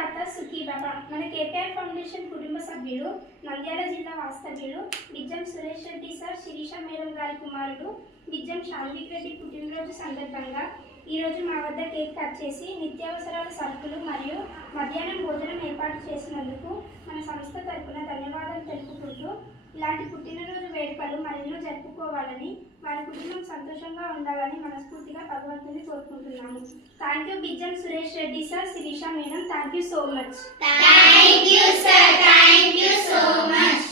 అన్నదాత సుఖీభవ. మన KPR foundation కుటుంబ సభ్యులు, నంద్యాల జిల్లా వాస్తవ్యులు బిజ్జం సురేష్ రెడ్డి సార్, శిరీష మేడం గారి కుమారుడు బిజ్జం శాల్విక్ రెడ్డి పుట్టినరోజు సందర్భంగా ఈరోజు మా వద్ద కేక్ కట్ చేసి నిత్యావసరాల సరుకులు మరియు మధ్యాహ్నం భోజనం ఏర్పాటు చేసినందుకు మన సంస్థ తరపున ధన్యవాదాలు తెలుపుకుంటూ, ఇలాంటి పుట్టినరోజు వేడుకలు మరెన్నో జరుపుకోవాలని, వారి కుటుంబం సంతోషంగా ఉండాలని మనస్ఫూర్తిగా భగవంతుని కోరుకుంటున్నాము. Thank you Bijjam Suresh Reddy sir, Sirisha madam. Thank you so much. Thank you, sir. Thank you so much.